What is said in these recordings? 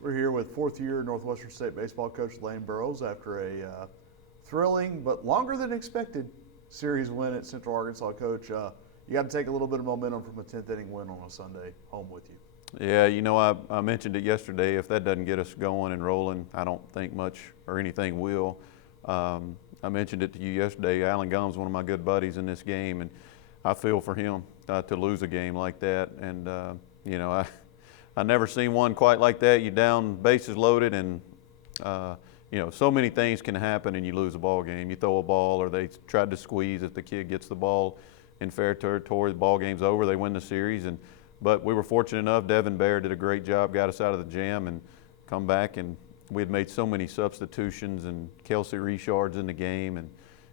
We're here with fourth-year Northwestern State baseball coach Lane Burroughs after a thrilling but longer than expected series win at Central Arkansas. Coach, you got to take a little bit of momentum from a 10th inning win on a Sunday home with you. Yeah, I mentioned it yesterday. If that doesn't get us going and rolling, I don't think much or anything will. I mentioned it to you yesterday. Alan Gumb's one of my good buddies in this game, and I feel for him to lose a game like that. And I never seen one quite like that. You down, bases loaded, and so many things can happen, and you lose a ball game. You throw a ball, or they tried to squeeze. If the kid gets the ball in fair territory, the ball game's over. They win the series. But we were fortunate enough. Devin Baer did a great job, got us out of the jam, and come back. And we had made so many substitutions, and Kelsey Richard's in the game, and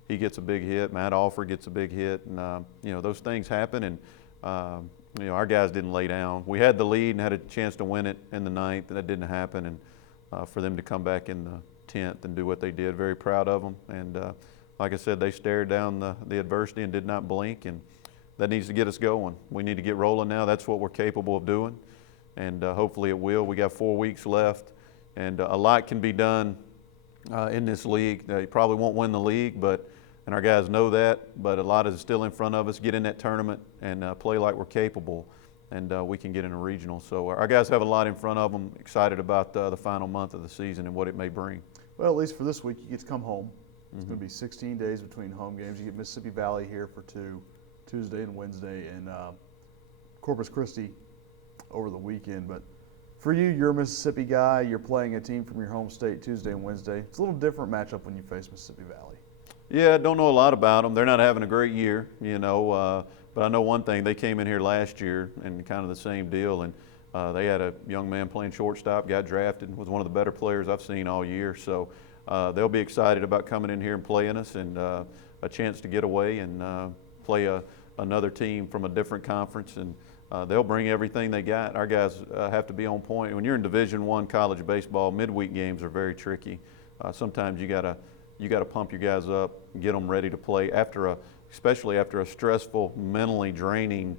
he gets a big hit. Matt Alford gets a big hit, and those things happen. And our guys didn't lay down. We had the lead and had a chance to win it in the ninth, and that didn't happen. And for them to come back in the 10th and do what they did, very proud of them. And like I said, they stared down the adversity and did not blink, and that needs to get us going. We need to get rolling now. That's what we're capable of doing, and hopefully it will. We got 4 weeks left, and a lot can be done in this league. You probably won't win the league, and our guys know that, but a lot is still in front of us. Get in that tournament and play like we're capable, and we can get in a regional. So our guys have a lot in front of them, excited about the final month of the season and what it may bring. Well, at least for this week, you get to come home. It's going to be 16 days between home games. You get Mississippi Valley here for 2, Tuesday and Wednesday, and Corpus Christi over the weekend. But for you, you're a Mississippi guy. You're playing a team from your home state Tuesday and Wednesday. It's a little different matchup when you face Mississippi Valley. Yeah, I don't know a lot about them. They're not having a great year, but I know one thing. They came in here last year and kind of the same deal, and they had a young man playing shortstop, got drafted, was one of the better players I've seen all year. So they'll be excited about coming in here and playing us, and a chance to get away and play another team from a different conference, and they'll bring everything they got. Our guys have to be on point. When you're in Division I college baseball, midweek games are very tricky. Sometimes you gotta pump your guys up, get them ready to play especially after a stressful, mentally draining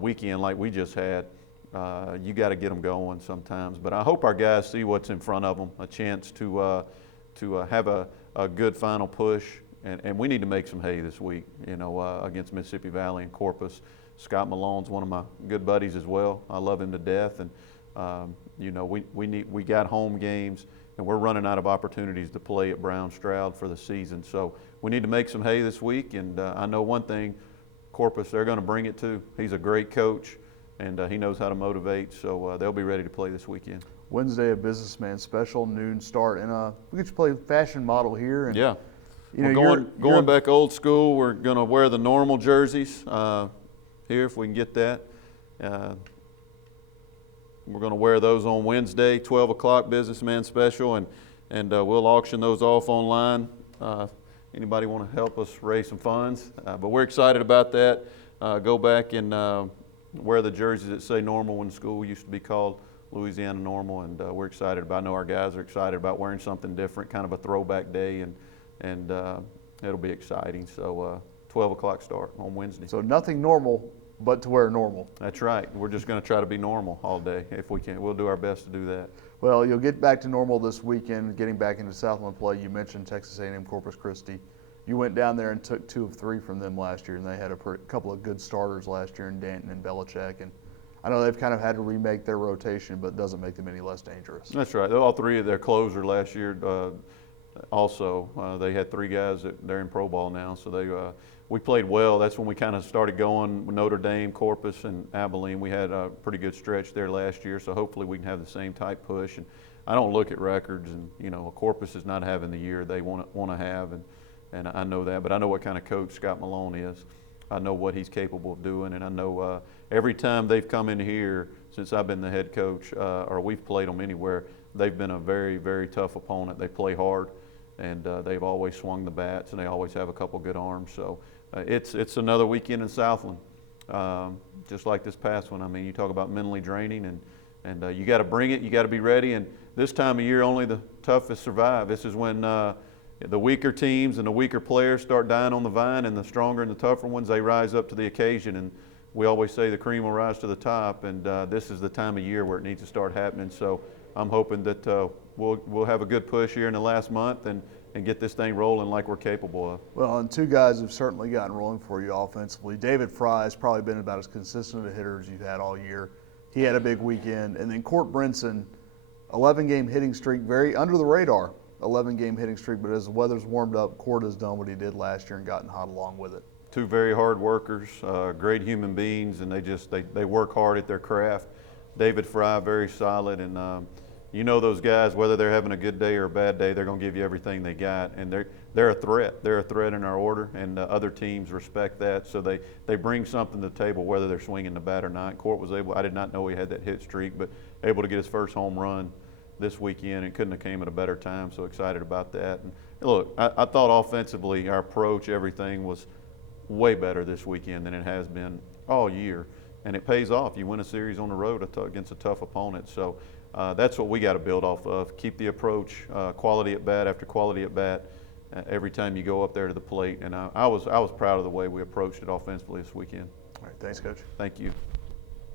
weekend like we just had. You got to get them going sometimes. But I hope our guys see what's in front of them, a chance to have a good final push. And we need to make some hay this week, against Mississippi Valley and Corpus. Scott Malone's one of my good buddies as well. I love him to death. And, we got home games, and we're running out of opportunities to play at Brown Stroud for the season. So we need to make some hay this week. And I know one thing, Corpus, they're going to bring it too. He's a great coach, and he knows how to motivate. So they'll be ready to play this weekend. Wednesday, a businessman special, noon start. And we get to play fashion model here. And, yeah. We're going back old school. We're going to wear the normal jerseys here if we can get that. We're going to wear those on Wednesday, 12 o'clock, businessman special, and we'll auction those off online. Anybody want to help us raise some funds? But we're excited about that. Go back and wear the jerseys that say normal when school used to be called Louisiana Normal, and we're excited about. I know our guys are excited about wearing something different, kind of a throwback day, and it'll be exciting. So 12 o'clock start on Wednesday. So nothing normal but to wear normal. That's right. We're just going to try to be normal all day if we can. We'll do our best to do that. Well, you'll get back to normal this weekend, getting back into Southland play. You mentioned Texas A&M-Corpus Christi. You went down there and took 2 of 3 from them last year, and they had a couple of good starters last year in Danton and Belichick. And I know they've kind of had to remake their rotation, but it doesn't make them any less dangerous. That's right. All 3 of their closers last year also. They had 3 guys that they're in pro ball now, so we played well. That's when we kind of started going with Notre Dame, Corpus, and Abilene. We had a pretty good stretch there last year, so hopefully we can have the same type push. And I don't look at records, and Corpus is not having the year they want to have, and I know that. But I know what kind of coach Scott Malone is. I know what he's capable of doing, and I know every time they've come in here since I've been the head coach, or we've played them anywhere, they've been a very, very tough opponent. They play hard, and they've always swung the bats, and they always have a couple good arms. So it's another weekend in Southland, just like this past one. I mean, you talk about mentally draining, and you got to bring it. You got to be ready. And this time of year, only the toughest survive. This is when the weaker teams and the weaker players start dying on the vine, and the stronger and the tougher ones, they rise up to the occasion. And we always say the cream will rise to the top, and this is the time of year where it needs to start happening. So I'm hoping that we'll have a good push here in the last month and get this thing rolling like we're capable of. Well, and two guys have certainly gotten rolling for you offensively. David Fry has probably been about as consistent a hitter as you've had all year. He had a big weekend. And then Court Brinson, 11-game hitting streak, very under the radar, 11-game hitting streak. But as the weather's warmed up, Court has done what he did last year and gotten hot along with it. Two very hard workers, great human beings, and they work hard at their craft. David Fry, very solid, and you know those guys, whether they're having a good day or a bad day, they're going to give you everything they got, and they're a threat. They're a threat in our order, and other teams respect that, so they bring something to the table, whether they're swinging the bat or not. Court was able, I did not know he had that hit streak, but able to get his first home run this weekend, and couldn't have came at a better time, so excited about that. And look, I thought offensively our approach, everything was way better this weekend than it has been all year, and it pays off. You win a series on the road against a tough opponent, so that's what we got to build off of. Keep the approach, quality at bat after quality at bat, every time you go up there to the plate. And I was proud of the way we approached it offensively this weekend. All right, thanks, Coach. Thank you.